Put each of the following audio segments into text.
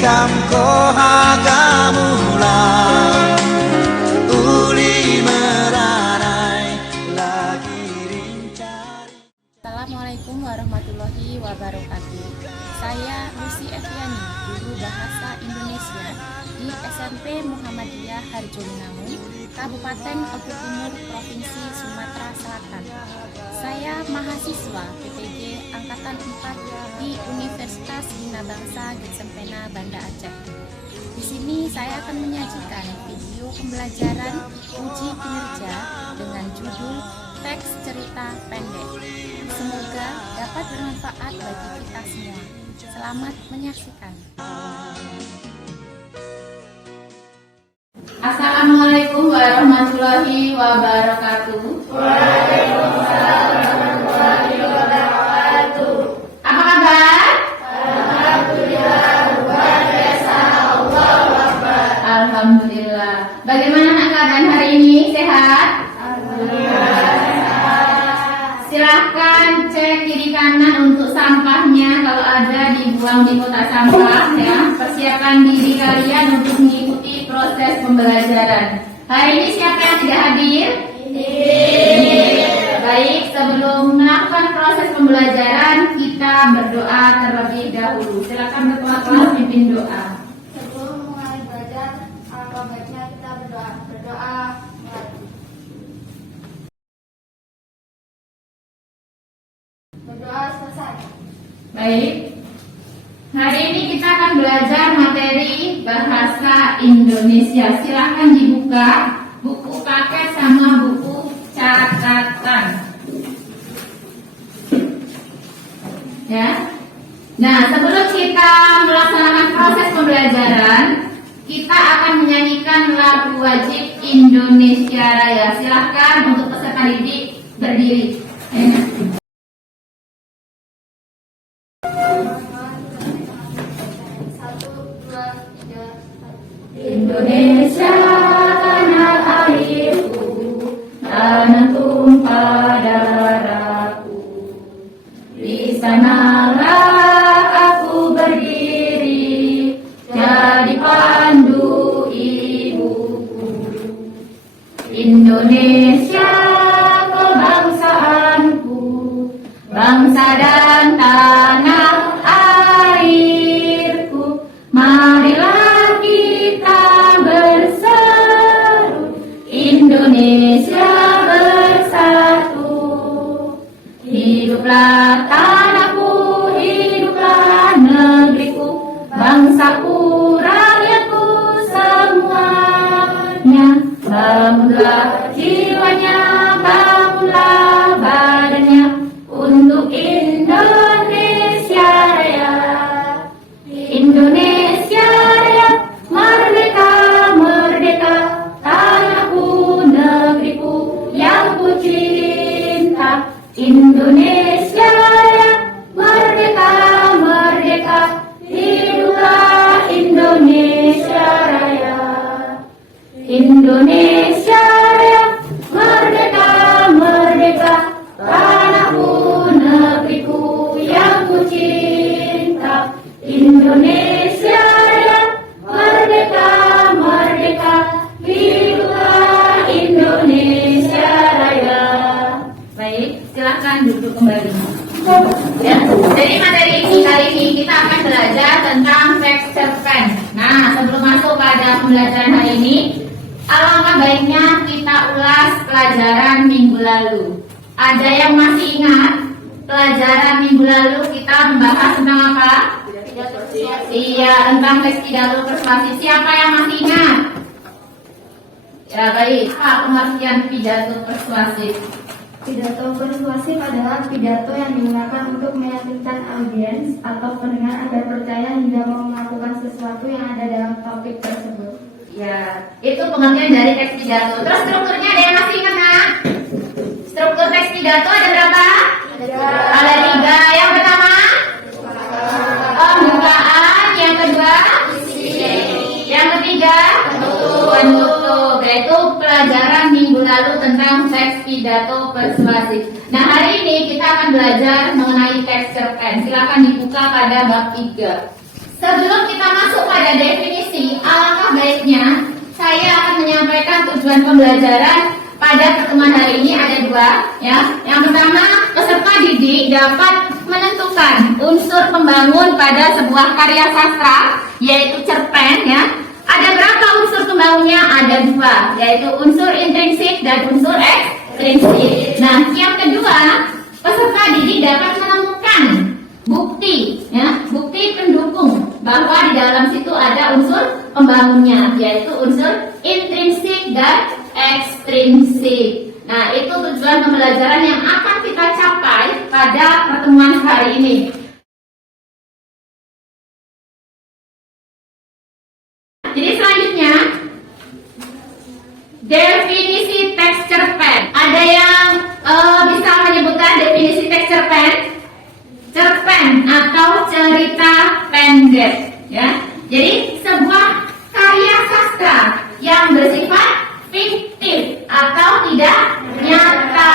Ikam kohagamula uli meranai lagi rincari. Assalamualaikum warahmatullahi wabarakatuh. Saya Lucy Eviani, guru bahasa Indonesia di SMP Muhammadiyah Harjolinamun, Kabupaten Oku Timur, Provinsi Sumatera Selatan. Saya mahasiswa PPG Angkatan 4 di Universitas Bina Bangsa Getsempena Banda Aceh. Di sini saya akan menyajikan video pembelajaran uji kinerja dengan judul teks cerita pendek. Semoga dapat bermanfaat bagi kita semua. Selamat menyaksikan. Assalamualaikum warahmatullahi wabarakatuh. Waalaikumsalam warahmatullahi wabarakatuh. Apa kabar? Alhamdulillah, luar biasa, Allahu Akbar. Alhamdulillah. Bagaimana keadaan hari ini? Sehat? Alhamdulillah sehat. Silahkan cek kiri kanan untuk sampahnya, kalau ada dibuang di kotak sampah ya. Persiapkan diri kalian untuk mengikuti proses pembelajaran. Hari ini siapa yang tidak hadir? Baik, sebelum melakukan proses pembelajaran, kita berdoa terlebih dahulu. Silakan ketua kelas pimpin doa. Sebelum mulai belajar, alangkah baiknya kita berdoa. Berdoa selesai. Baik. Hari ini kita akan belajar materi bahasa Indonesia. Silakan dibuka buku paket sama buku catatan. Ya. Nah, sebelum kita melaksanakan proses pembelajaran, kita akan menyanyikan lagu wajib Indonesia Raya. Silakan untuk peserta didik berdiri. Indonesia tanah airku, tanah tumpah darahku. Di sanalah aku berdiri, jadi pandu ibuku. Indonesia kebangsaanku, bangsa dan tanah airku. Marilah kita berseru, Indonesia bersatu. Hiduplah tanahku, hiduplah negeriku, bangsaku, rakyatku semuanya. Bangunlah jiwanya, bangunlah badannya untuk Indonesia Raya. Indonesia Raya, merdeka, merdeka, tanahku, negeriku yang ku cinta. Indonesia Raya, merdeka, merdeka, hiduplah Indonesia Raya. Indonesia Raya, merdeka, merdeka, tanahku, negeriku yang ku cinta. Indonesia Raya, merdeka, merdeka, hiduplah Indonesia Raya. Baik, silakan duduk kembali. Ya, jadi materi ini kali ini kita akan belajar tentang teks cerpen. Nah, sebelum masuk pada pembelajaran hari ini, alangkah baiknya kita ulas pelajaran minggu lalu. Ada yang masih ingat pelajaran minggu lalu kita membahas tentang apa? Iya, tentang teks pidato persuasif. Siapa yang masih ingat? Ya baik, Pak, pengertian pidato persuasif. Pidato persuasif adalah pidato yang digunakan untuk meyakinkan audiens atau pendengar agar percaya hingga mau melakukan sesuatu yang ada dalam topik tersebut. Ya, itu pengertian dari teks pidato. Terus strukturnya ada yang masih ingat, Nak? Struktur teks pidato ada berapa? Ada 3. Yang pertama, pembukaan. Yang kedua, yang ketiga, penutup. Yaitu pelajaran minggu lalu tentang teks pidato persuasif. Nah, hari ini kita akan belajar mengenai teks cerpen. Silakan dibuka pada bab 3. Sebelum kita masuk pada definisi, alangkah baiknya saya akan menyampaikan tujuan pembelajaran pada pertemuan hari ini ada dua, ya. Yang pertama, peserta didik dapat menentukan unsur pembangun pada sebuah karya sastra, yaitu cerpen, ya. Ada berapa unsur pembangunnya? Ada dua, yaitu unsur intrinsik dan unsur ekstrinsik. Nah, yang kedua, peserta didik dapat menemukan bukti, ya, bukti pendukung bahwa di dalam situ ada unsur pembangunnya, yaitu unsur intrinsik dan ekstrinsik. Nah, itu tujuan pembelajaran yang akan kita capai pada pertemuan hari ini. Jadi selanjutnya, definisi teks cerpen. Ada yang bisa menyebutkan definisi teks cerpen? Cerpen atau cerita pendek, ya. Jadi sebuah karya sastra yang bersifat fiktif atau tidak nyata,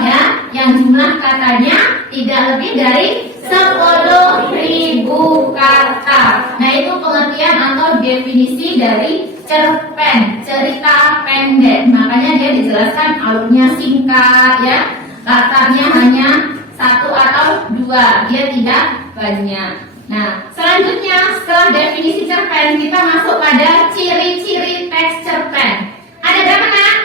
ya, yang jumlah katanya tidak lebih dari 10.000 kata. Nah, itu pengertian atau definisi dari cerpen, cerita pendek. Makanya dia dijelaskan alurnya singkat, ya, latarnya hanya satu atau dua, dia tidak banyak. Nah, selanjutnya setelah definisi cerpen, kita masuk pada ciri-ciri teks cerpen. Ada berapa, Nak?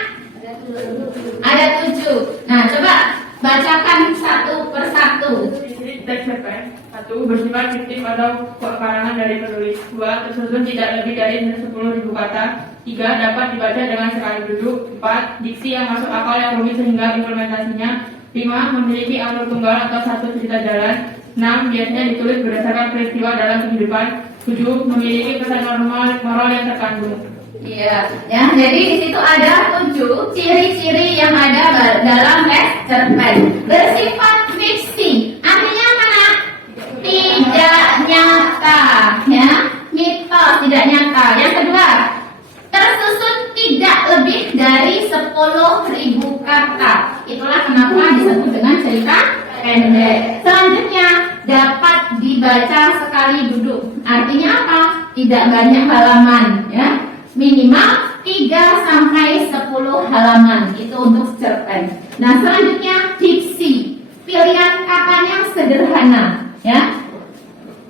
Ada 7. Nah, coba bacakan satu persatu. Ciri teks cerpen: 1. Bersifat fiktif atau karangan dari penulis. 2. Tersusun tidak lebih dari 10.000 kata. 3. Dapat dibaca dengan sekali duduk. 4. Diksi yang masuk akal yang rumit sehingga implementasinya. 5. Memiliki alur tunggal atau satu cerita jalan. 6. Biasanya ditulis berdasarkan peristiwa dalam kehidupan. 7. Memiliki pesan moral yang terkandung. Iya, ya. Jadi di situ ada 7 ciri-ciri yang ada dalam teks cerpen. Bersifat fiksi, artinya mana? Tidak nyata, ya. Mitos, tidak nyata. Yang kedua, tersusun tidak lebih dari 10.000 kata. Itulah kenapa disebut dengan cerita pendek. Selanjutnya, dapat dibaca sekali duduk. Artinya apa? Tidak banyak halaman, ya. Minimal 3-10 halaman. Itu untuk cerpen. Nah, selanjutnya diksi. Pilihan katanya sederhana, ya.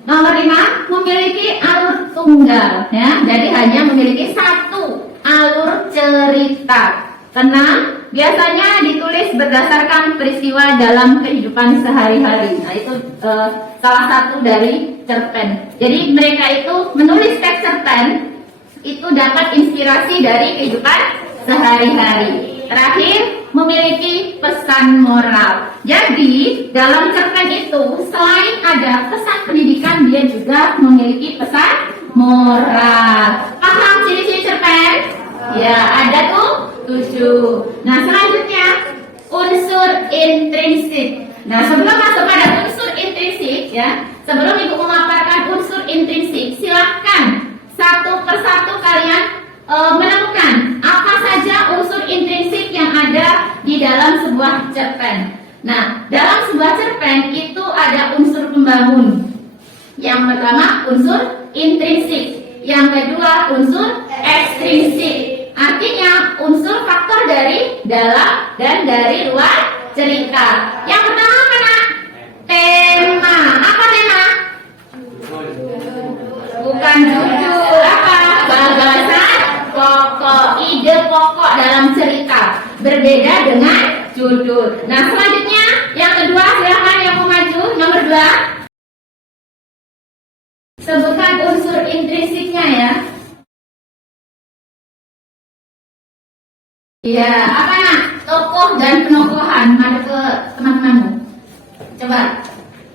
Nomor 5, memiliki alur tunggal, ya. Jadi hanya memiliki satu alur cerita. 6, biasanya ditulis berdasarkan peristiwa dalam kehidupan sehari-hari. Nah, itu salah satu dari cerpen. Jadi mereka itu menulis teks cerpen itu dapat inspirasi dari kehidupan sehari-hari. Terakhir, memiliki pesan moral. Jadi dalam cerpen itu selain ada pesan pendidikan, dia juga memiliki pesan moral. Paham ciri-ciri cerpen? Ya, ada tuh 7. Nah, selanjutnya unsur intrinsik. Nah, sebelum masuk pada unsur intrinsik, ya, sebelum Ibu memaparkan unsur intrinsik, silahkan satu persatu kalian menemukan apa saja unsur intrinsik yang ada di dalam sebuah cerpen. Nah, dalam sebuah cerpen itu ada unsur pembangun. Yang pertama unsur intrinsik, yang kedua unsur ekstrinsik. Artinya unsur faktor dari dalam dan dari luar cerita. Yang pertama mana? Tema. Apa tema? Bukan judul, apa? Gagasan pokok, ide pokok dalam cerita. Berbeda dengan judul. Nah, selanjutnya yang kedua, silahkan yang mau maju. Nomor 2. Sebutkan unsur intrinsiknya, ya. Iya, apa nak? Tokoh dan penokohan. Ada ke teman-temanmu. Coba.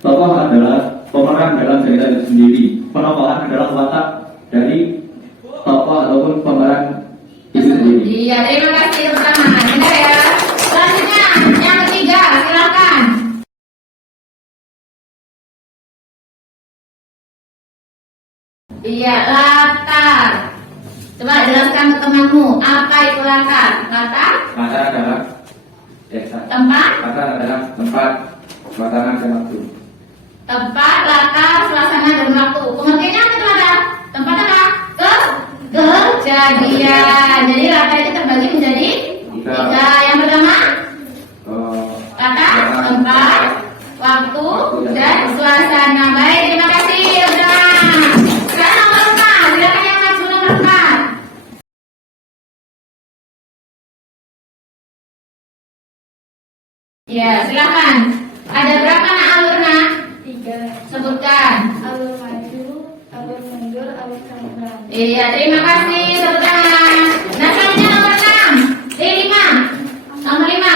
Tokoh adalah pemeran dalam cerita itu sendiri. Penokohan adalah watak dari tokoh ataupun pemeran itu sendiri. Iya, terima kasih teman-teman. Benar ya. Selanjutnya, yang ketiga, silakan. Iya, latar. Coba jelaskan ke temanmu, apa itu latar? Latar? Latar adalah desa. Tempat? Latar adalah tempat, suasana, dan waktu. Tempat, latar, suasana, dan waktu. Pengertiannya apa kejadian. Jadi latar itu terbagi menjadi 3. Yang pertama, kata, tempat, waktu, dan suasana. Baik, terima kasih teman-teman. Sekarang nomor 4, silakan yang maju nomor 4. Ya, silakan. Ada berapa nak alur nak? 3. Sebutkan. Alur maju, alur mundur, alur campuran. Iya, terima kasih sebutkan. Nah, selanjutnya nomor 6. 5. Nomor 5.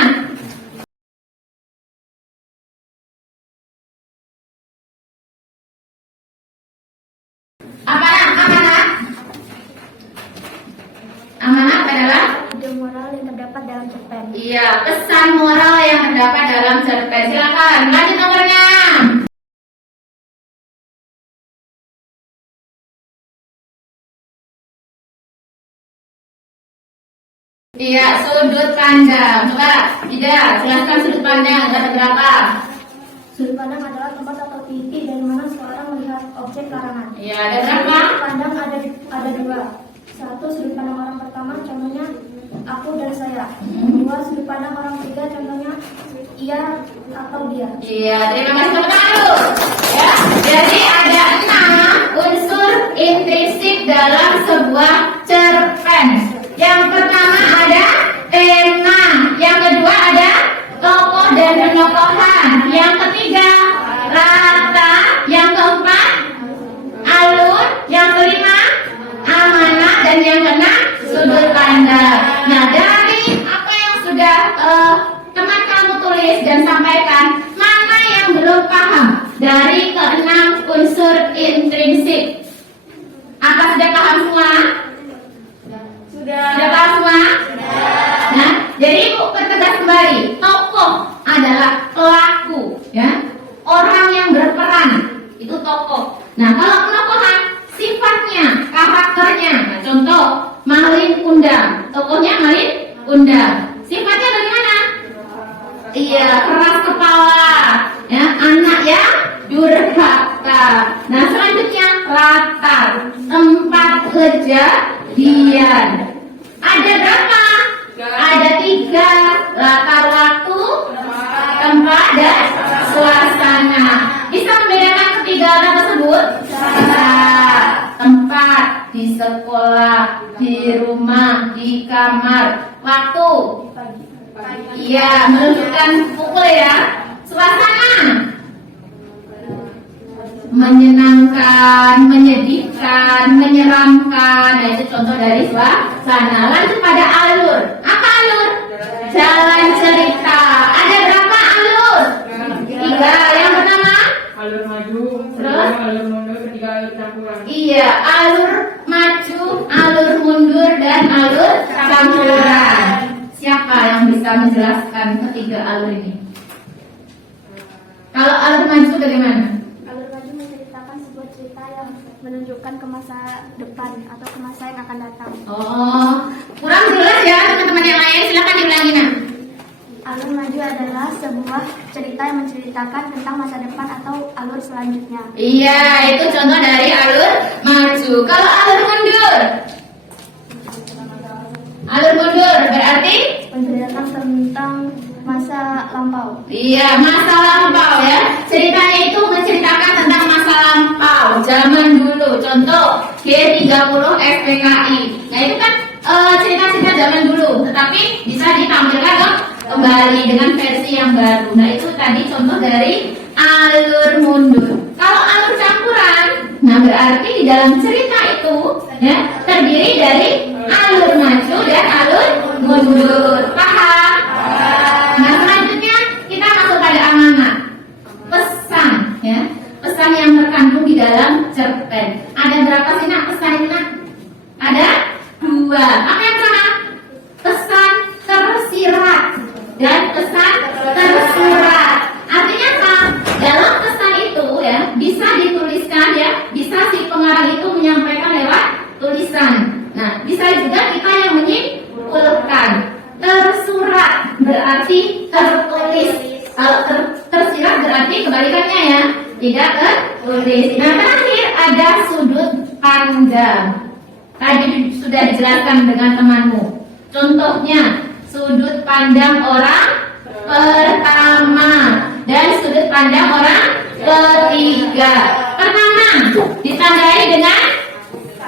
Amanat adalah Ide moral yang terdapat dalam cerpen. iya, pesan moral yang terdapat dalam cerpen. Silakan, lanjut nomor 6. Iya, sudut pandang. Coba, tidak, jelaskan sudut pandang. Ada berapa? Sudut pandang adalah tempat atau titik dari mana seorang melihat objek larangan. Iya, ada berapa? Sudut pandang ada 2. 1. Sudut pandang orang pertama, contohnya aku dan saya. 2. Sudut pandang orang ketiga, contohnya ia atau dia. Iya, terima kasih teman-teman. Ya, jadi ada 6 unsur intrinsik dalam sebuah cerpen. Yang pertama ada tema, yang kedua ada tokoh dan penokohan, yang ketiga rata, yang keempat alur, yang kelima amanah, dan yang keenam sudut pandang. Nah, dari apa yang sudah teman kamu tulis dan sampaikan, mana yang belum paham dari ke-6 unsur intrinsik? Apa sudah paham semua? Sudah paham semua? Nah, jadi Ibu pertegas kembali, tokoh adalah pelaku, ya, orang yang berperan itu tokoh. Nah, kalau penokohan sifatnya, karakternya. Nah, contoh Malin Kundang, tokohnya Malin Kundang. Sifatnya bagaimana? Iya, keras kepala, ya, anak yang durhaka. Nah, selanjutnya latar, tempat kejadian. Ada berapa? Ada 3. Latar, waktu, tempat, dan suasana. Bisa membedakan ketiga hal tersebut? Tempat, di sekolah, di rumah, di kamar. Waktu, iya, menunjukkan pukul ya. Suasana, menyenangkan, menyedihkan, menyeramkan. Nah, itu contoh dari suasana. Lanjut pada alur. Apa alur? Jalan cerita. Ada berapa alur? 3. Yang pertama Alur maju, Terus? alur mundur, ketiga alur campuran. iya, alur maju, alur mundur, dan alur campuran. Siapa yang bisa menjelaskan ketiga alur ini? Kalau alur maju bagaimana? Alur maju menceritakan sebuah cerita yang menunjukkan ke masa depan atau ke masa yang akan datang. Oh, kurang jelas ya teman-teman yang lain. Silakan diulangi nah. Alur maju adalah sebuah cerita yang menceritakan tentang masa depan atau alur selanjutnya. Iya, itu contoh dari alur maju. Kalau alur mundur? Alur mundur berarti? Menceritakan tentang masa lampau. Iya, masa lampau ya. Ceritanya itu menceritakan tentang masa lampau, zaman dulu. Contoh G30 FPKI. Nah, itu kan cerita-cerita zaman dulu, tetapi bisa ditampilkan kembali dengan versi yang baru. Nah, itu tadi contoh dari alur mundur. Kalau alur campuran, nah berarti di dalam cerita itu ya terdiri dari alur maju dan alur mundur. Paham? Nah, selanjutnya kita masuk pada amanat. Pesan ya. Pesan yang terkandung di dalam cerpen. Ada berapa sih nak pesan itu nak? Ada 2. Apa yang pertama? Pesan tersirat dan pesan tersurat. Artinya apa? Dalam pesan itu ya bisa dituliskan ya, bisa si pengarang itu menyampaikan lewat tulisan. Nah, bisa juga kita yang menyimpulkan. Tersurat berarti tertulis. Kalau tersirat berarti kebalikannya ya, tidak tertulis. Nah, terakhir ada sudut pandang. tadi sudah dijelaskan dengan temanmu. Contohnya, sudut pandang orang pertama dan sudut pandang orang ketiga. Pertama, ditandai dengan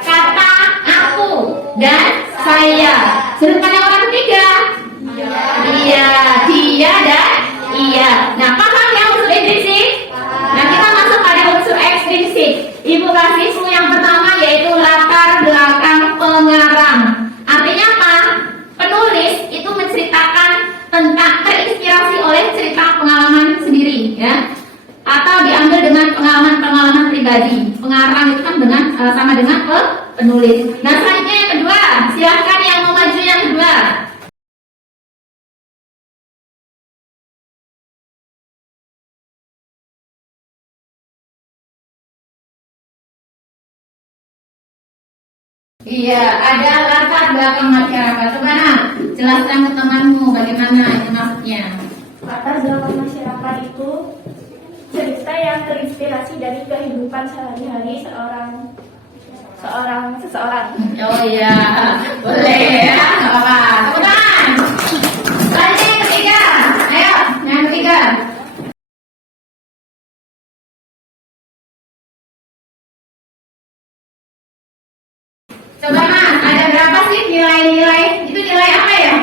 kata aku dan saya. Sudut pandang orang ketiga, iya, dia dan iya. Nah, paham yang unsur intrinsik? Nah, kita masuk pada unsur ekstrinsik. Ibu kasihmu yang pertama yaitu latar belakang pengarang. Artinya apa? Penulis itu menceritakan tentang, terinspirasi oleh cerita pengalaman sendiri, ya, atau diambil dengan pengalaman-pengalaman pribadi. Pengarang itu kan dengan sama dengan penulis. Nah, selanjutnya yang kedua, silahkan yang mau maju yang kedua. Iya, ada latar belakang masyarakat. Coba nak, jelaskan ke temanmu bagaimana itu maksudnya. Latar belakang masyarakat itu cerita yang terinspirasi dari kehidupan sehari-hari seseorang. Oh iya, boleh ya, nggak apa-apa. Tepuk tangan. Selanjutnya yang ketiga, ayo, yang ketiga. Coba mas, ada berapa sih nilai-nilai? Itu nilai apa ya?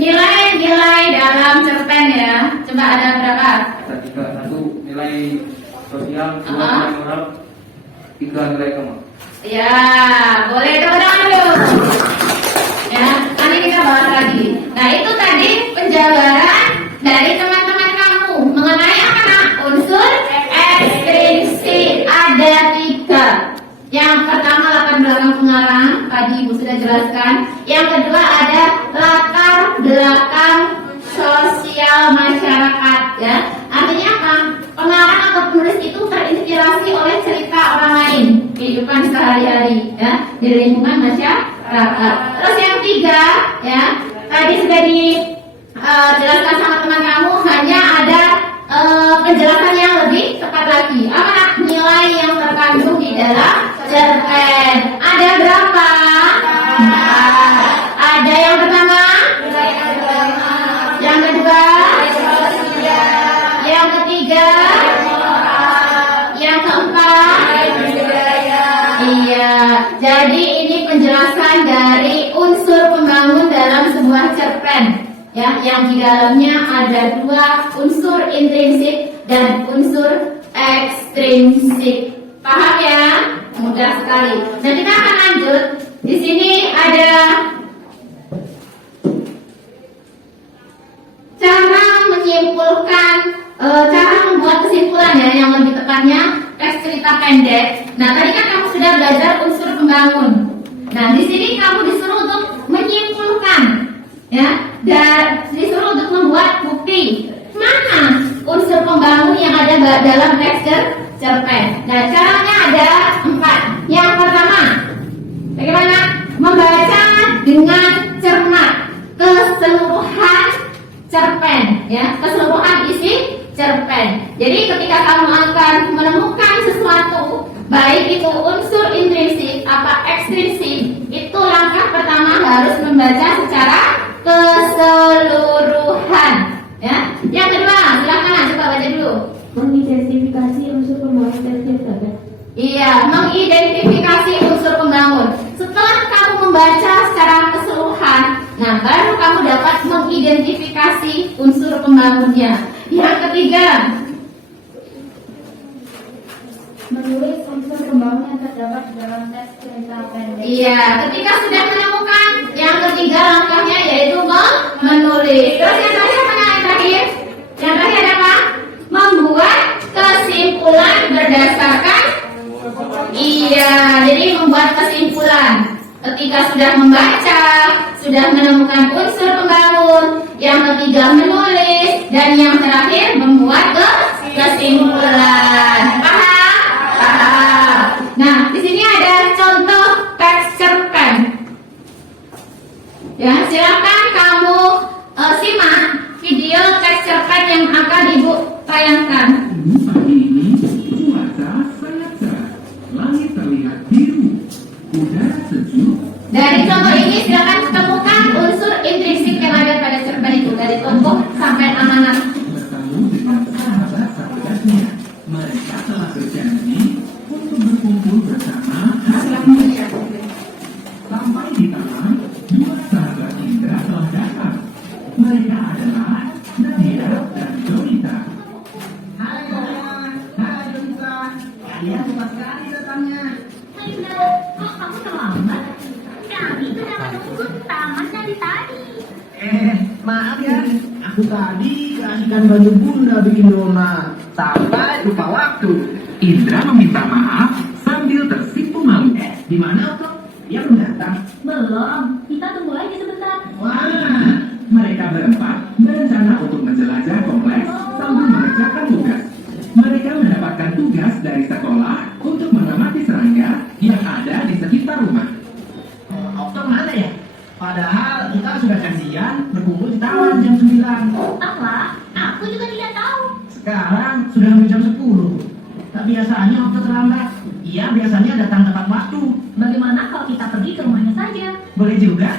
Nilai-nilai dalam cerpen ya. Coba ada berapa? Ada 3, 1 nilai sosial, 2 nilai moral, 3 nilai agama. Ya, boleh tepuk tangan dulu. Ya, nanti kita bahas lagi. Nah, itu tadi penjabaran dari teman-teman kamu mengenai apa nak? Unsur ekstrinsik ada 3. Yang pertama latar belakang pengarang, tadi Ibu sudah jelaskan. Yang kedua ada latar belakang sosial masyarakat, ya. Artinya apa? Pengarang atau penulis itu terinspirasi oleh cerita orang lain, kehidupan sehari-hari, ya, di lingkungan masyarakat. Terus yang 3, ya, tadi sudah dijelaskan sama teman kamu, hanya ada penjelasan yang lebih tepat lagi. Apa nak? Nilai yang terkandung di dalam cerpen. Ada berapa? 4. Ada yang pertama, yang kedua, yang ketiga, yang keempat. Iya, jadi ini penjelasan dari unsur pembangun dalam sebuah cerpen, ya, yang di dalamnya ada 2 unsur intrinsik dan unsur ekstrinsik. Paham ya? Mudah sekali. Nah, kita akan lanjut. Di sini ada cara menyimpulkan, cara membuat kesimpulan, ya, yang lebih tepatnya teks cerita pendek. Nah, tadi kan kamu sudah belajar unsur pembangun. Nah, di sini kamu disuruh untuk menyimpulkan, ya, dan disuruh untuk membuat bukti mana unsur pembangun yang ada dalam teks cerpen. Nah, caranya ada 4. Yang pertama, bagaimana? Membaca dengan cermat keseluruhan cerpen, ya, keseluruhan isi cerpen. Jadi ketika kamu akan menemukan sesuatu, baik itu unsur intrinsik apa ekstrinsik, itu langkah pertama harus membaca secara keseluruhan, ya. Yang kedua, silakan coba baca dulu. Mengidentifikasi unsur pembangun teks cerpen. Iya, mengidentifikasi unsur pembangun. Setelah kamu membaca secara keseluruhan, nah baru kamu dapat mengidentifikasi unsur pembangunnya. Yang ketiga, Menulis unsur pembangun yang terdapat dalam teks cerita pendek. iya, ketika sudah menemukan, yang ketiga langkahnya yaitu menulis. Terus yang terakhir apa? Yang terakhir? Yang terakhir apa? Membuat kesimpulan berdasarkan, iya, jadi membuat kesimpulan. Ketika sudah membaca, sudah menemukan unsur pembangun, yang ketiga menulis, dan yang terakhir membuat kesimpulan. Paham? Paham. Nah, di sini ada contoh teks cerpen. Ya, silakan kamu simak video teks cerpen yang akan Ibu tayangkan. Pagi ini cuaca sangat cerah, langit terlihat biru, udara sejuk telah berjanji untuk berkumpul bersama hari ini. Sampai di taman, dua sahabat Indra telah datang. Mereka adalah Nadia dan Jonita. Hai Jonita. Kalian cepat sekali datangnya. Linda, kok kamu terlambat? Kami sudah menunggu taman dari tadi. Maaf ya. Aku tadi keasikan baju bunda bikin donat. Sampai lupa waktu. Indra meminta maaf sambil tersipu malu. Di mana Otto? Dia belum datang. Belum, kita tunggu lagi sebentar. Wah. Mereka berempat berencana untuk menjelajah kompleks sambil mengerjakan tugas. Mereka mendapatkan tugas dari sekolah untuk mengamati serangga yang ada di sekitar rumah. Otto mana ya? Padahal kita sudah janjian berkumpul di taman jam 9. Entahlah, aku juga tidak tahu. Sekarang sudah hampir jam 10. Tak biasanya Otto terlambat. Ia biasanya datang tepat waktu. Bagaimana kalau kita pergi ke rumahnya saja? Boleh juga.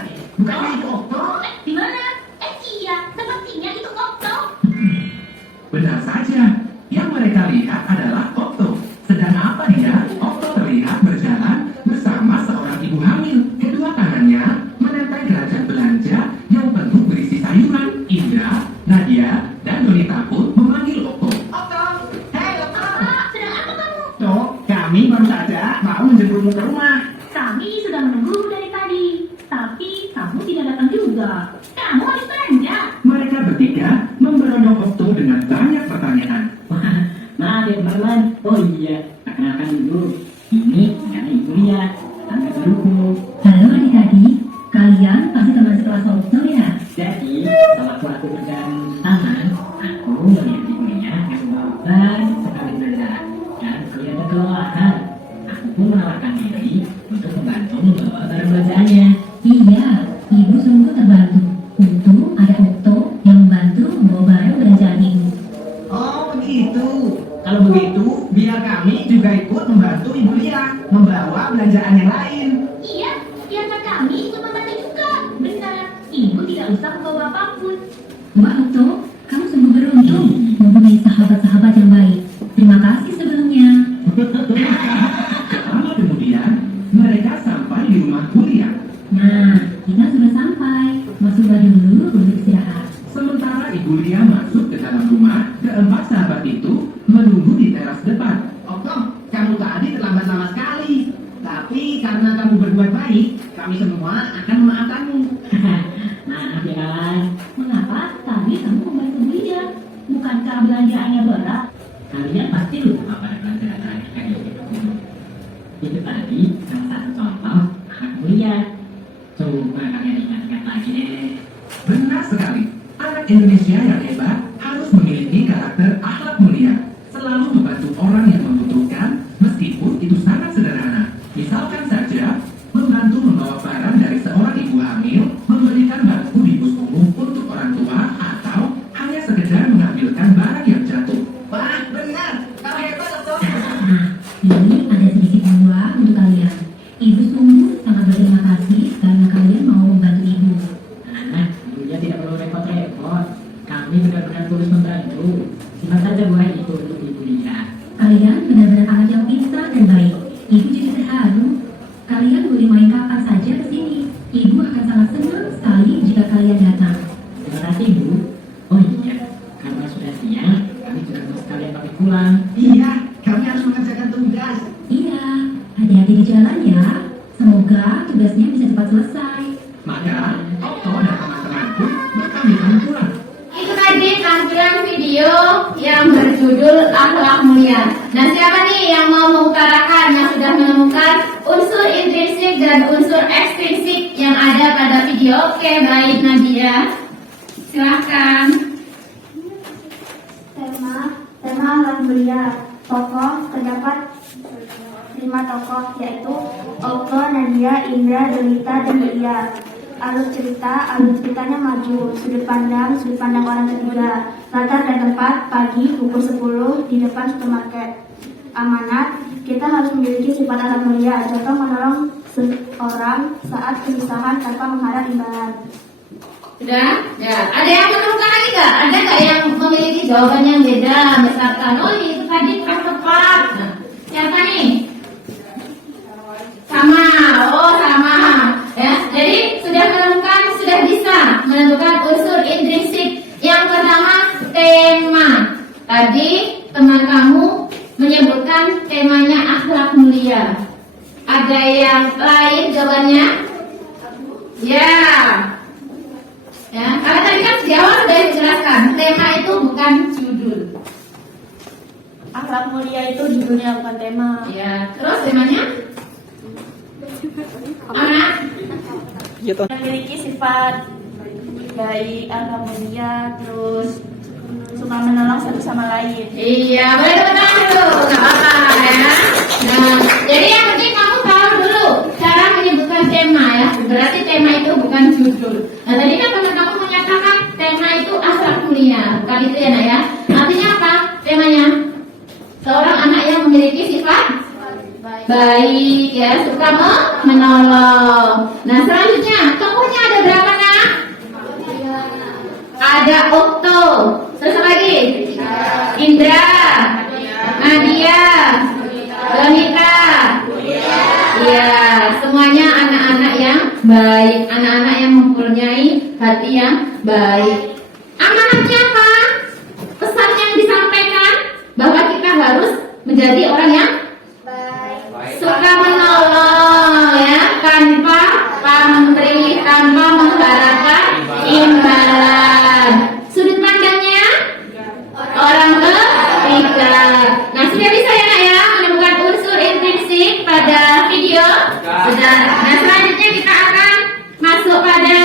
Bukannya itu Otto? Di mana? Iya, sepertinya itu Okto. Benar saja, yang mereka lihat adalah Otto. Sedang apa dia? Otto terlihat berjalan bersama seorang ibu hamil. Kedua tangannya menentai geranjang belanja yang penuh berisi sayuran. Indra, Nadia, dan Jonita pun memanggil Otto. Otto! Hei Otto! Pak, sedang apa kamu? Tok, kami baru saja mau menjemputmu ke rumah. Kami sudah menunggu dari tadi. Tapi kamu tidak datang juga. Kamu habis belanja. Mereka bertiga memberondong Otto dengan banyak pertanyaan. Maaf ya teman-teman. Oh iya, perkenalkan dulu. Ini adalah Ibu Lia, tangga guruku. Halo adik-adik, kalian pasti teman sekelas Okto ya? Jadi, sewaktu aku berjalan taman, aku melihat Ibu Lia yang membawa sekali belanjaan dan kelihatan kelelahan. Aku pun menawarkan diri untuk membantu membawa barang belanjaannya. Iya, ibu sungguh terbantu. Untung ada Okto yang membantu membawa barang belanjaan ibu. Oh begitu. Kalau begitu, biar kami juga ikut membantu Ibu Lia membawa belanjaan yang lain. Iya, biarkan kami ikut membantu juga. Benar, ibu tidak usah membawa apapun. Wah Okto, kamu sungguh beruntung mempunyai sahabat-sahabat yang baik. Terima kasih sebelumnya. Lama kemudian, mereka sampai di rumah kuliah. Nah, kita sudah sampai. Masuk dulu untuk istirahat. Sementara Ibu Lia masuk ke dalam rumah, keempat sahabat itu menunggu di teras depan. Otto, kamu tadi terlambat lama sekali. Tapi karena kamu berbuat baik, kami semua akan memaafkanmu. Maaf ya kawan. Mengapa tadi kamu membantu dia? Bukankah belanjaannya berat? Kalian pasti lupa pada pelajaran terakhir kali itu. Itu tadi salah satu contoh anak mulia. Coba kalian ingat-ingat lagi deh. Benar sekali, anak Indonesia yang hebat harus memiliki karakter akhlak mulia. Selalu membantu orang yang membutuhkan, meskipun itu sangat sederhana. Misalkan saja, membantu membawa barang dari seorang ibu hamil, memberikan bangku di bus umum untuk orang tua, atau hanya sekedar mengambilkan barang yang jatuh. Wah, benar. Kau hebat, Otto. Nah, ini ada sedikit buah untuk kalian. Ibu sungguh sangat berterima kasih karena kalian mau membantu ibu. Anak, Buya tidak perlu repot-repot. Kami benar-benar tulus membantu. Simpan saja buah itu untuk Ibu Lia. Kalian benar-benar anak yang pintar dan baik. Ibu jadi terharu. Kalian boleh main kapan saja ke sini. Ibu akan sangat senang sekali jika kalian datang. Terima kasih, Bu. Oh iya, karena sudah siang, kami juga harus sekalian pamit pulang. Iya, kami harus mengerjakan tugas. Iya, hati-hati di jalan ya. Semoga tugasnya bisa cepat selesai. Maka, Otto dan teman-teman pun berpamitan pulang. Itu tadi tampilan video yang berjudul Akhlak Mulia. Nah, siapa nih yang mau mengutarakan yang sudah menemukan unsur intrinsik dan unsur ekstrinsik yang ada pada video? Oke, baik Nadia. Silahkan. Tema Akhlak Mulia. Tokoh terdapat 5 tokoh, yaitu Okto, Nadia, Indra, Jonita, dan Lia. Alur ceritanya maju, sudut pandang orang ketiga. Latar dan tempat, pagi, pukul 10 di depan supermarket. Amanat, kita harus memiliki sifat akhlak mulia, contoh menolong seorang saat kesusahan tanpa mengharap imbalan. Sudah? Ya. Ada yang menemukan lagi nggak? Ada nggak yang memiliki jawaban yang beda? Misalkan, oh itu tadi kurang tepat. kan temanya akhlak mulia. Ada yang lain jawabannya? Ya. Ya, karena tadi kan jawab sudah dijelaskan. Tema itu bukan judul. Akhlak mulia itu judulnya bukan tema. Ya, terus temanya? Anak? Memiliki sifat baik, akhlak mulia, terus suka menolong satu sama lain. Iya, boleh tepuk tangan dulu, nggak apa-apa ya. Nah, jadi yang penting kamu tahu dulu cara menyebutkan tema ya. Berarti tema itu bukan judul. Nah, tadi kan teman kamu menyatakan tema itu akhlak mulia, bukan itu ya nak ya. Artinya apa? Temanya seorang anak yang memiliki sifat baik ya, suka menolong. Nah, selanjutnya tokohnya ada berapa nak? Ada Okto. Terus apa lagi? Indra, Nadia, Donita. Ya, semuanya anak-anak yang baik, anak-anak yang mempunyai hati yang baik. Amanatnya apa? Pesan yang disampaikan bahwa kita harus menjadi orang yang suka menolong ya, tanpa pamrih, tanpa mengharapkan imbalan. Sudut pandangnya orang ketiga. Nah, sudah bisa ya nak ya menemukan unsur intrinsik pada video? Sudah. Nah, selanjutnya kita akan masuk pada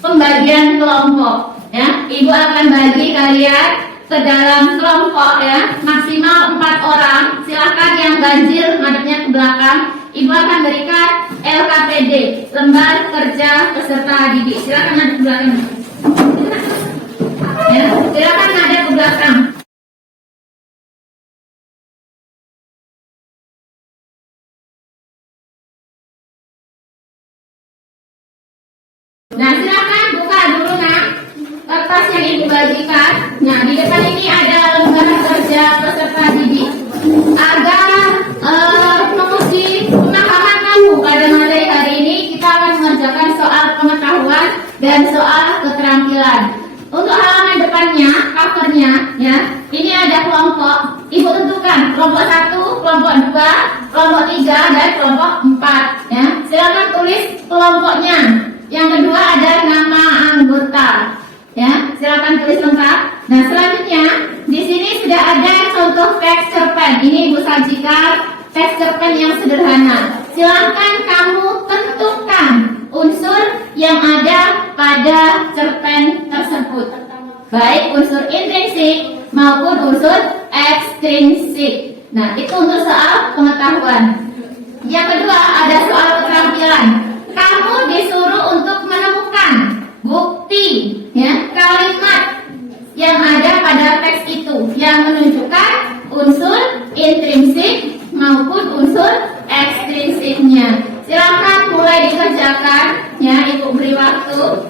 pembagian kelompok ya. Ibu akan bagi kalian ke dalam kelompok ya, maksimal 4 orang. Silakan yang ganjil ngadepnya ke belakang. Ibu akan berikan LKPD, lembar kerja peserta didik. Silakan ngadep ke belakang. Ya, silakan ngadep ke belakang. Nah, silakan buka dulu nak kertas yang ibu bagikan. Nah, di depan ini ada lembar kerja peserta didik agar menguji pemahaman kamu pada materi hari ini. Kita akan mengerjakan soal pengetahuan dan soal keterampilan. Untuk halaman depannya, covernya, ya, ini ada kelompok. Ibu tentukan kelompok 1, kelompok 2, kelompok 3, dan kelompok 4. Ya, silakan tulis kelompoknya. Yang kedua ada nama anggota. Ya, silakan tulis lengkap. Nah, selanjutnya di sini sudah ada contoh teks cerpen. Ini ibu sajikan teks cerpen yang sederhana. Silakan kamu tentukan unsur yang ada pada cerpen tersebut, baik unsur intrinsik maupun unsur ekstrinsik. Nah, itu untuk soal pengetahuan. Yang kedua ada soal keterampilan. Kamu disuruh untuk menemukan bukti ya, kalimat yang ada pada teks itu yang menunjukkan unsur intrinsik maupun unsur ekstrinsiknya. Silakan mulai dikerjakan ya, ibu beri waktu.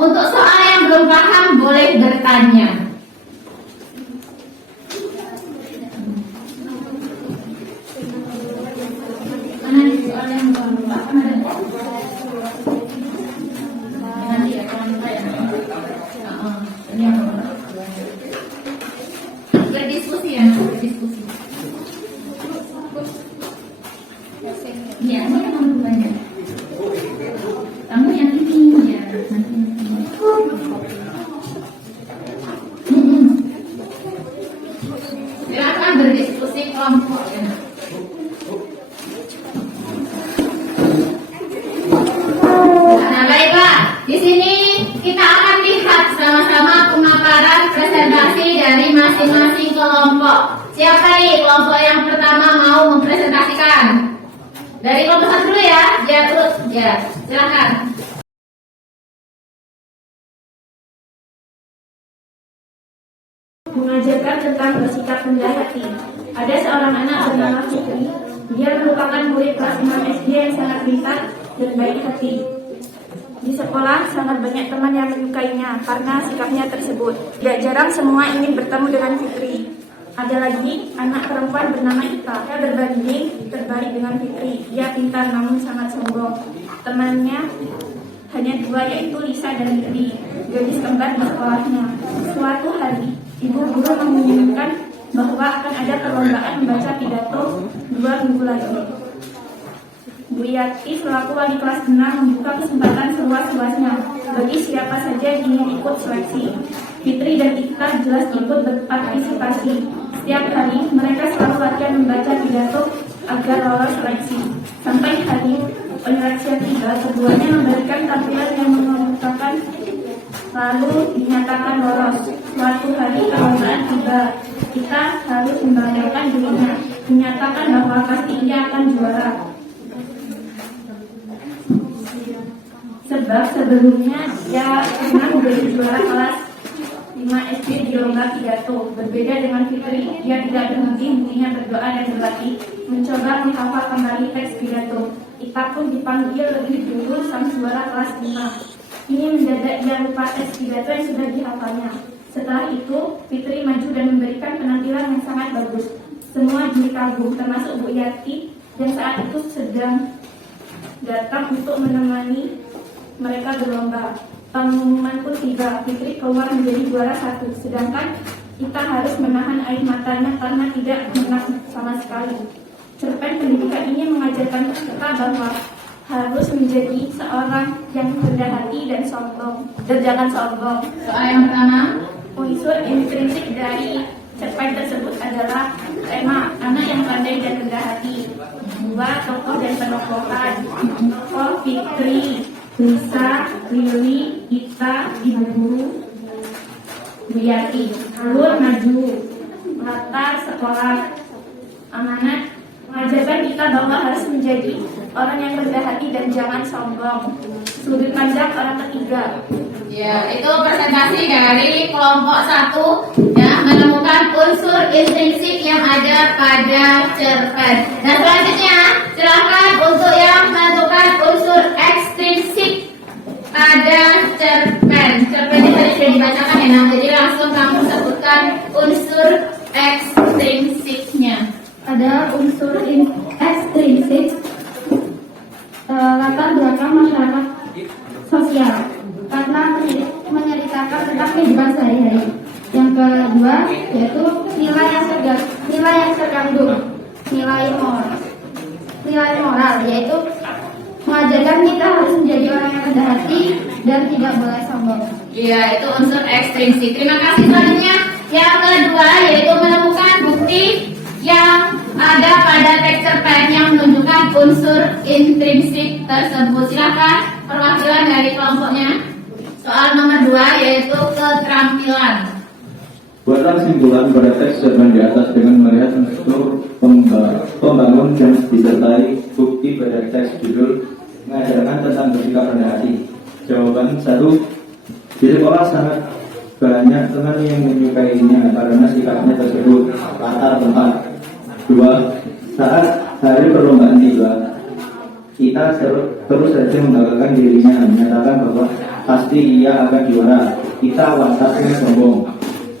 Untuk soal yang belum paham boleh bertanya. Mana nih soal yang belum paham? Nanti ya, kalau lupa ya. Berdiskusi ya, berdiskusi. Iya, ini yang mau banyak. Kamu yang ini ya. Silakan berdiskusi kelompok ya. Nah, baiklah. Di sini kita akan lihat sama-sama pemaparan presentasi dari masing-masing kelompok. Siapa nih kelompok yang pertama mau mempresentasikan? Dari kelompok 1 dulu ya, biar terus. Ya, silakan. Mengajarkan tentang bersikap rendah hati. Ada seorang anak bernama Fitri. Dia merupakan murid kelas 6 SD yang sangat pintar dan baik hati. Di sekolah sangat banyak teman yang menyukainya karena sikapnya tersebut. Tidak jarang semua ingin bertemu dengan Fitri. Ada lagi anak perempuan bernama Ita. Dia berbanding terbalik dengan Fitri. Dia pintar namun sangat sombong. Temannya hanya 2, yaitu Lisa dan Fitri, gadis kembar di sekolahnya. Suatu hari, ibu guru mengumumkan bahwa akan ada perlombaan membaca pidato 2 minggu lagi. Bu Yati selaku wali kelas 6 membuka kesempatan seluas-luasnya bagi siapa saja yang ingin ikut seleksi. Fitri dan Ika jelas ikut berpartisipasi. Setiap hari mereka selalu latihan membaca pidato agar lolos seleksi. Sampai hari penyeleksian 3, keduanya memberikan tampilan yang mengemukakan lalu dinyatakan lolos. Suatu hari perlombaan tiba, kita harus membanggakan dirinya, menyatakan bahwa pasti ia akan juara. Sebab sebelumnya dia pernah menjadi juara kelas 5 SD di lomba pidato. Berbeda dengan Fitri, dia tidak berhenti hentinya berdoa dan berlatih, mencoba menghafal kembali teks pidato. Ika pun dipanggil lebih dulu sang juara kelas 5. Ini mendadak ia lupa teks pidato yang sudah dihafalnya. Setelah itu, Fitri maju dan memberikan penampilan yang sangat bagus. Semua juri kagum, termasuk Bu Yati, yang saat itu sedang datang untuk menemani mereka berlomba. Pengumuman pun tiba, Fitri keluar menjadi juara 1, sedangkan kita harus menahan air matanya karena tidak menang sama sekali. Cerpen pendidikan ini mengajarkan kita bahwa harus menjadi seorang yang rendah hati dan jangan sombong. Soal yang pertama, unsur intrinsik dari cerpen tersebut adalah tema anak yang pandai dan rendah hati. 2, tokoh dan penokohan. Tokoh Fitri, Lisa, Lili, Ita, Ibu Guru, Bu Yati. Alur maju, latar sekolah. Amanat mengajarkan kita bahwa harus menjadi orang yang rendah hati dan jangan sombong. Sudut pandang orang ketiga. ya itu presentasi dari kelompok 1 ya, menemukan unsur intrinsik yang ada pada cerpen. Dan selanjutnya silakan untuk yang menentukan unsur ekstrinsik pada cerpen. Cerpennya tadi sudah dibacakan ya, nah, jadi langsung kamu sebutkan unsur ekstrinsiknya. Ada unsur ekstrinsik, latar belakang masyarakat sosial karena menceritakan tentang kehidupan sehari-hari. Yang kedua yaitu nilai yang terkandung, nilai moral yaitu mengajarkan kita harus menjadi orang yang rendah hati dan tidak boleh sombong. Iya, itu unsur ekstrinsik. Terima kasih. Selanjutnya yang kedua yaitu menemukan bukti yang ada pada teks cerpen yang menunjukkan unsur intrinsik tersebut. Silakan perwakilan dari kelompoknya. Soal nomor 2 yaitu keterampilan. Buatlah kesimpulan pada teks cerpen di atas dengan melihat unsur pembangun dan disertai bukti pada teks judul mengajarkan tentang bersikap rendah hati. Jawaban 1. Di sekolah sangat banyak teman yang menyukainya karena sikapnya tersebut. Latar tempat. 2. Saat hari perlombaan tiba, kita terus saja membanggakan dirinya, menyatakan bahwa pasti ia akan juara. Kita wataknya sombong.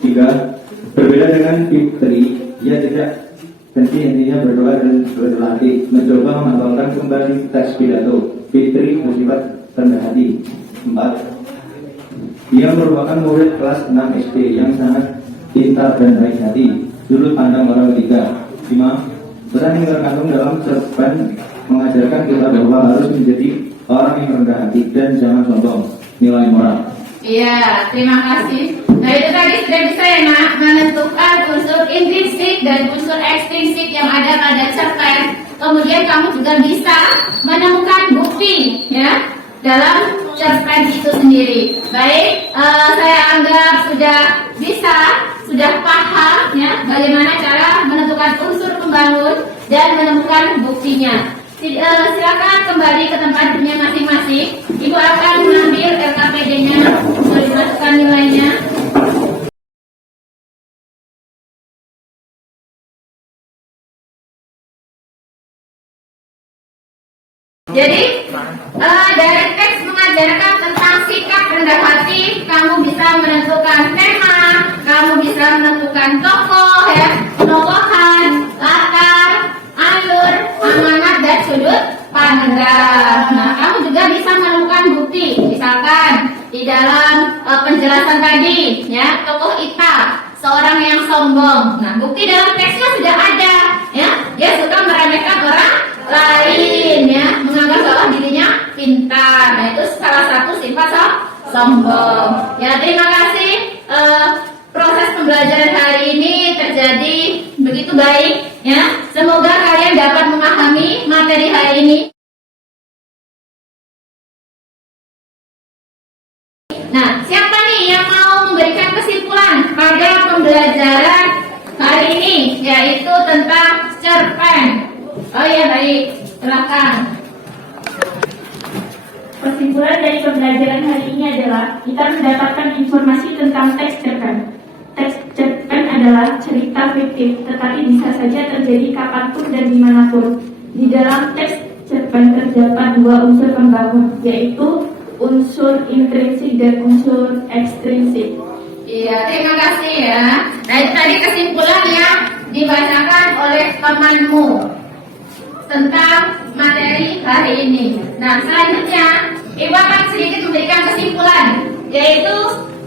3. Berbeda dengan Fitri, ia tidak henti-hentinya berdoa dan berlatih, mencoba menghafalkan kembali teks pidato. Fitri bersifat rendah hati. 4. Dia merupakan murid kelas 6 SD yang sangat pintar dan baik hati. Sudut pandang orang ketiga. 5. Pesan yang terkandung dalam cerpen mengajarkan kita bahwa harus menjadi orang yang rendah hati dan jangan sombong. Nilai moral. Iya, terima kasih. Nah itu tadi sudah bisa ya nak menentukan unsur intrinsik dan unsur ekstrinsik yang ada pada cerpen. Kemudian kamu juga bisa menemukan bukti ya dalam cerpen itu sendiri. Baik, saya anggap sudah paham ya bagaimana cara menentukan unsur pembangun dan menemukan buktinya. Silakan kembali ke tempat duduknya masing-masing. Ibu akan mengambil LKPD-nya untuk dimasukkan nilainya. Jadi dari teks mengajarkan tentang sikap rendah hati, kamu bisa menentukan tema, kamu bisa menentukan tokoh ya, tokohan, latar, alur, amanat dan sudut pandang. Nah, kamu juga bisa menemukan bukti, misalkan di dalam penjelasan tadi ya, tokoh Ita seorang yang sombong. Nah, bukti sombong. Ya, terima kasih. Proses pembelajaran hari ini terjadi begitu baik. Ya, semoga kalian dapat memahami materi hari ini. Nah, siapa nih yang mau memberikan kesimpulan pada pembelajaran hari ini, yaitu tentang cerpen? Oh ya, baik, silakan. Kesimpulan dari pembelajaran hari ini adalah kita mendapatkan informasi tentang teks cerpen. Teks cerpen adalah cerita fiktif, tetapi bisa saja terjadi kapanpun dan dimanapun. Di dalam teks cerpen terdapat dua unsur pembangun, yaitu unsur intrinsik dan unsur ekstrinsik. Iya, terima kasih ya. Nah, itu tadi kesimpulan yang dibacakan oleh temanmu tentang materi hari ini. Nah, selanjutnya Ibu akan sedikit memberikan kesimpulan, yaitu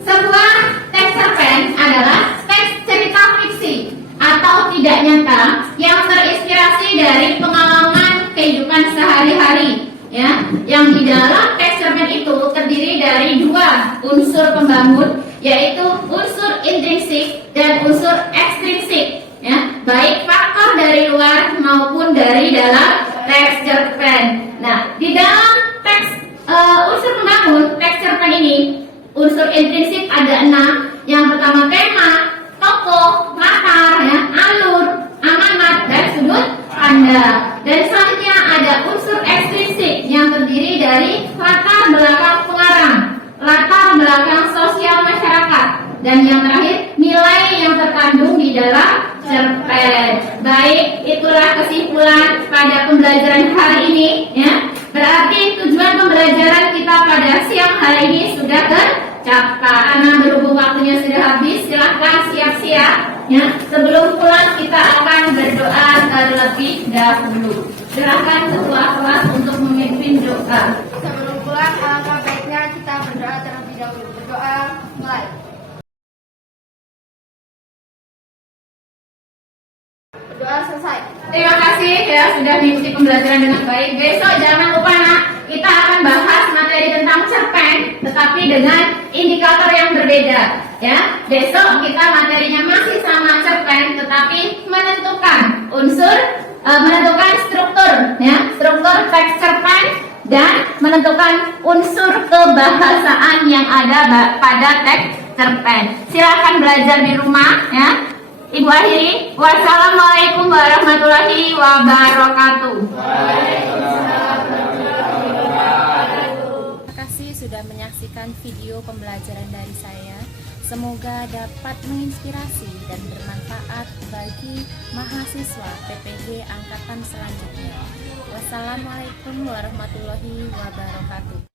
sebuah teks cerpen adalah teks cerita fiksi atau tidak nyata yang terinspirasi dari pengalaman kehidupan sehari-hari. Ya, yang di dalam teks cerpen itu terdiri dari dua unsur pembangun, yaitu unsur intrinsik dan unsur ekstrinsik. Ya, baik faktor dari luar maupun dari dalam teks cerpen. Nah, di dalam teks unsur pembangun teks cerpen ini, unsur intrinsik ada 6. Yang pertama tema, tokoh, latar, ya, alur, amanat, dan sudut pandang. Dan selanjutnya ada unsur ekstrinsik yang terdiri dari latar belakang pengarang, latar belakang sosial masyarakat, dan yang terakhir nilai yang terkandung di dalam cerpen. Baik, itulah kesimpulan pada pembelajaran hari ini. Ya, berarti tujuan pembelajaran kita pada siang hari ini sudah tercapai. Karena berhubung waktunya sudah habis, silahkan siap-siap. Ya, sebelum pulang kita akan berdoa terlebih dahulu. Silahkan ketua kelas untuk memimpin doa. Sebelum pulang, alangkah baiknya kita berdoa terlebih dahulu. Berdoa, mulai. Berdoa selesai. Terima kasih ya sudah mengikuti pembelajaran dengan baik. Besok jangan lupa nak, kita akan bahas materi tentang cerpen, tetapi dengan indikator yang berbeda. Ya, besok kita materinya masih sama cerpen, tetapi menentukan unsur, menentukan struktur, ya, struktur teks cerpen dan menentukan unsur kebahasaan yang ada pada teks cerpen. Silakan belajar di rumah, ya. Ibu akhiri, wassalamualaikum warahmatullahi wabarakatuh. Terima kasih sudah menyaksikan video pembelajaran dari saya. Semoga dapat menginspirasi dan bermanfaat bagi mahasiswa PPG angkatan selanjutnya. Wassalamualaikum warahmatullahi wabarakatuh.